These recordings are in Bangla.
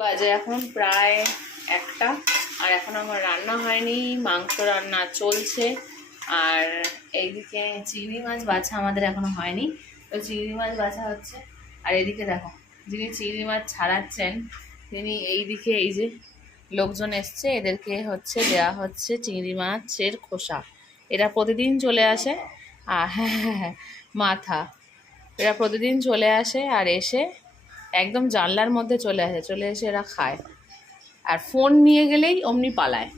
বাজে এখন প্রায় একটা। আর এখন আমার রান্না হয়নি, মাংস রান্না চলছে। আর এইদিকে চিংড়ি মাছ বাছা আমাদের এখনও হয়নি। তো চিংড়ি মাছ বাছা হচ্ছে। আর এদিকে দেখো, যিনি চিংড়ি মাছ ছাড়াচ্ছেন, তিনি এইদিকে এই যে লোকজন এসছে, এদেরকে হচ্ছে দেওয়া হচ্ছে চিংড়ি মাছের খোসা। এরা প্রতিদিন চলে আসে আর হ্যাঁ হ্যাঁ হ্যাঁ মাথা। এরা প্রতিদিন চলে আসে আর এসে একদম জানলার মধ্যে চলে আসে, চলে এসে এরা খায়। আর ফোন নিয়ে গেলেই অমনি পালায়।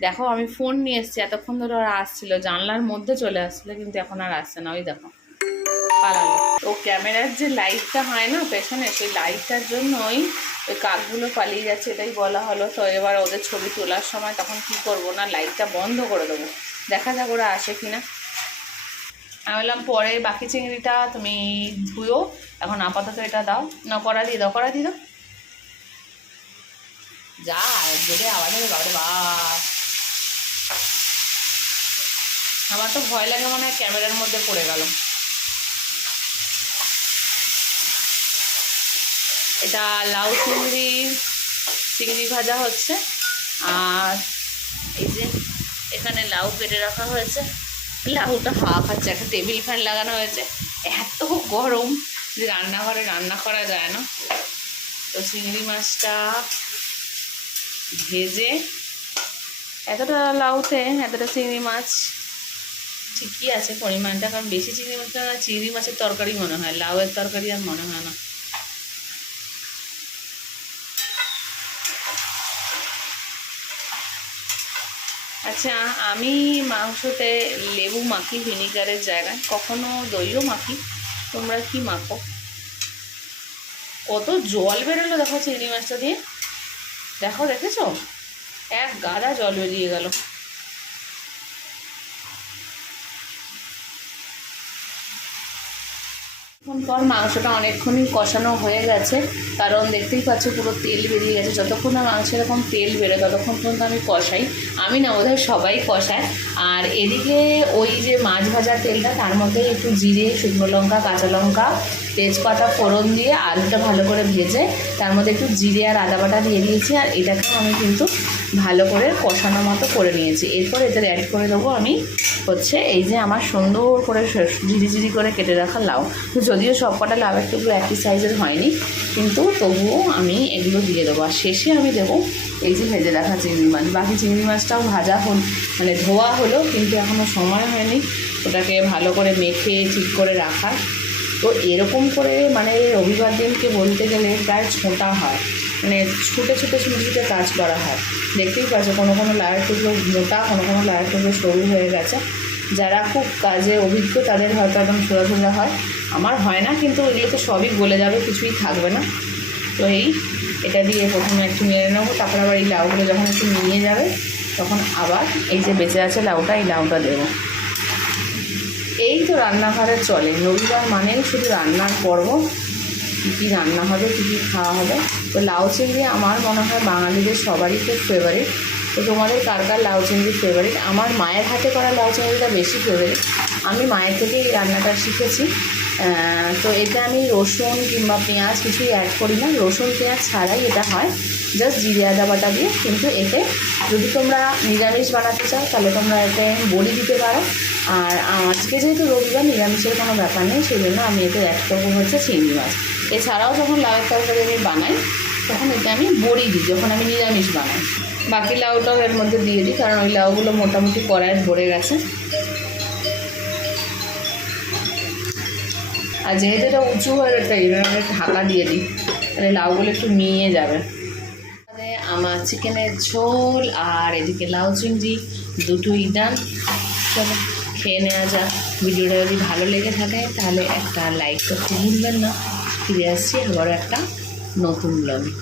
দেখো আমি ফোন নিয়ে এসেছি, এতক্ষণ ধরে ওরা আসছিল, জানলার মধ্যে চলে আসছিল, কিন্তু এখন আর আসছে না, ওই দেখো। পালালো। ও ক্যামেরার যে লাইটটা হয় না পেছনে, সেই লাইটটার জন্যই ওই কাকগুলো পালিয়ে যাচ্ছে, এটাই বলা হলো। তো এবার ওদের ছবি তোলার সময় তখন কি করব না লাইটটা বন্ধ করে দেবো। দেখা যাক ওরা আসে কিনা। আমি বললাম, পরে বাকি চিংড়িটা তুমি ধুয়ো। এখন আপাতত এটা দাও। না করা দিয়ে দাও করা দিয়ে দাও। যা, জোরে আওয়াজ হবে, বাবারে বাপ আমার তো ভয় লাগে, মনে হয় ক্যামেরার মধ্যে পড়ে গেল। এটা লাউ চিংড়ি চিংড়ি ভাজা হচ্ছে। আর এই যে এখানে লাউ কেটে রাখা হয়েছে। লাউটা হাওয়া খাচ্ছে একটা টেবিল ফ্যান লাগানো হয়েছে। এত গরম যে রান্নাঘরে রান্না করা যায় না। তো চিংড়ি মাছটা ভেজে এতটা লাউতে এতটা চিংড়ি মাছ ঠিকই আছে পরিমাণটা, কারণ বেশি চিংড়ি মাছটা চিংড়ি মাছের তরকারি মনে হয়, লাউয়ের তরকারি আর মনে হয় না। আচ্ছা আমি মাংসতে লেবু মাখি, ভিনিগারের জায়গায়। কখনো দইও মাখি। তোমরা কি মাখো? কত জল বেরোলো দেখো চিংড়ি মাছটা দিয়ে। দেখো, দেখেছ? এক গাদা জল বেরিয়ে গেল। এখন পর মাংসটা অনেকক্ষণই কষানো হয়ে গেছে। কারণ দেখতেই পাচ্ছ পুরো তেল বেরিয়ে গেছে। যতক্ষণ না মাংস এরকম তেল বেরোয়, ততক্ষণ পর্যন্ত আমি কষাই। আমি না, বোধহয় সবাই কষায়। আর এদিকে ওই যে মাছ ভাজার তেলটা, তার মধ্যে একটু জিরে, শুকনো লঙ্কা, কাঁচা লঙ্কা, তেজপাতা, ফোড়ন দিয়ে আলুটা ভালো করে ভেজে, তার মধ্যে একটু জিরে আর আদা বাটা দিয়ে দিয়েছি। আর এটাকেও আমি কিন্তু ভালো করে কষানো মতো করে নিয়েছি। এরপর এতে অ্যাড করে দেবো আমি হচ্ছে এই যে আমার সুন্দর করে ঝিরি ঝিরি করে কেটে রাখা লাউ। যদিও সব কটা লাউ একটু একই সাইজের হয়নি, কিন্তু তবুও আমি এগুলো দিয়ে দেবো। আর শেষে আমি দেবো এই যে ভেজে রাখা চিংড়ি মাছ। বাকি চিংড়ি মাছটাও ভাজা হল মানে ধোয়া হলো, কিন্তু এখনও সময় হয়নি। ওটাকে ভালো করে মেখে ঠিক করে রাখার তো এরকম করে মানে রবিবার দিনকে বলতে গেলে প্রায় ছোটা হয়। মানে ছুটে ছুটে ছুটে ছুটে কাজ করা হয়। দেখতেই পাচ্ছ, কোনো কোনো লায়ের টুকরো মোটা, কোনো কোনো লায়ার টুকরো সরু হয়ে গেছে। যারা খুব কাজে অভিজ্ঞ, তাদের হয়তো একদম সোজা হয়। আমার হয় না, কিন্তু এগুলো তো সবই গলে যাবে, কিছুই থাকবে না। তো এই, এটা দিয়ে প্রথমে একটু নেড়ে নেব, তারপর আবার এই লাউগুলো যখন একটু নিয়ে যাবে, তখন আবার এই যে বেঁচে আছে লাউটা, এই লাউটা দেবো। এই তো রান্নাঘরে চলে। রবিবার মানেই শুধু রান্নার পর্ব। কী কী রান্না হবে, কী কী খাওয়া হবে? তো লাউ চিংড়ি আমার মনে হয় বাঙালিদের সবারই খুব ফেভারিট তো তোমাদের কার কার লাউ চিংড়ি ফেভারিট আমার মায়ের হাতে করা লাউ চিংড়িটা বেশি ফেভারিট আমি মায়ের থেকেই রান্নাটা শিখেছি। তো এতে আমি রসুন কিংবা পেঁয়াজ কিছুই অ্যাড করি না। রসুন, পেঁয়াজ ছাড়াই এটা হয়। জাস্ট জিরে, আদা, বাটা দিয়ে। কিন্তু এতে যদি তোমরা নিরামিষ বানাতে চাও, তাহলে তোমরা এতে বড়ি দিতে পারো। আর আজকে যেহেতু রবিবার, নিরামিষের কোনো ব্যাপার নেই সেই জন্য আমি এতে অ্যাড করব হচ্ছে চিংড়ি মাছ। এছাড়াও যখন লাউয়ের তরকারি আমি বানাই, তখন এতে আমি বড়ি দিই, যখন আমি নিরামিষ বানাই। বাকি লাউটাও এর মধ্যে দিয়ে দিই, কারণ ওই লাউগুলো মোটামুটি কড়ায় ভরে গেছে। আর যেহেতু এটা উঁচু হয়ে গেছে আমি ঢাকা দিয়ে দিই। তাহলে লাউগুলো একটু নিয়ে যাবে। আমার চিকেনের ঝোল আর এদিকে লাউ চিংড়ি, দুটোই ডান চলো, খেয়ে নেওয়া যাক। ভিডিওটা যদি ভালো লেগে থাকে, তাহলে একটা লাইক করতে ভুলবেন না। ফিরে আসছি আবারও একটা নতুন ব্লগে